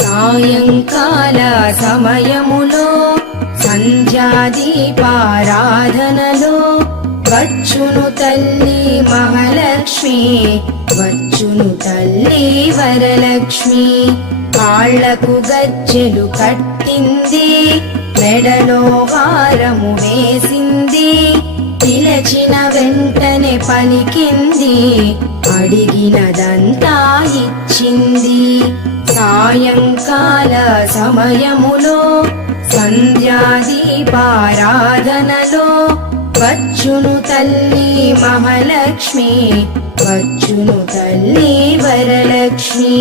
సాయంకాల సమయములో సంధ్యాదీపారాధనలో వచ్చును తల్లి మహాలక్ష్మి, వచ్చును తల్లి వరలక్ష్మి. కాళ్లకు గజ్జెలు కట్టింది, మెడలో హారము వేసింది, పిలచిన వెంటనే పలికింది, అడిగినదంతా ఇచ్చింది. సాయంకాల సమయములో సంధ్యాదీపారాధనలో వచ్చును తల్లి మహాలక్ష్మి, వచ్చును తల్లి వరలక్ష్మి.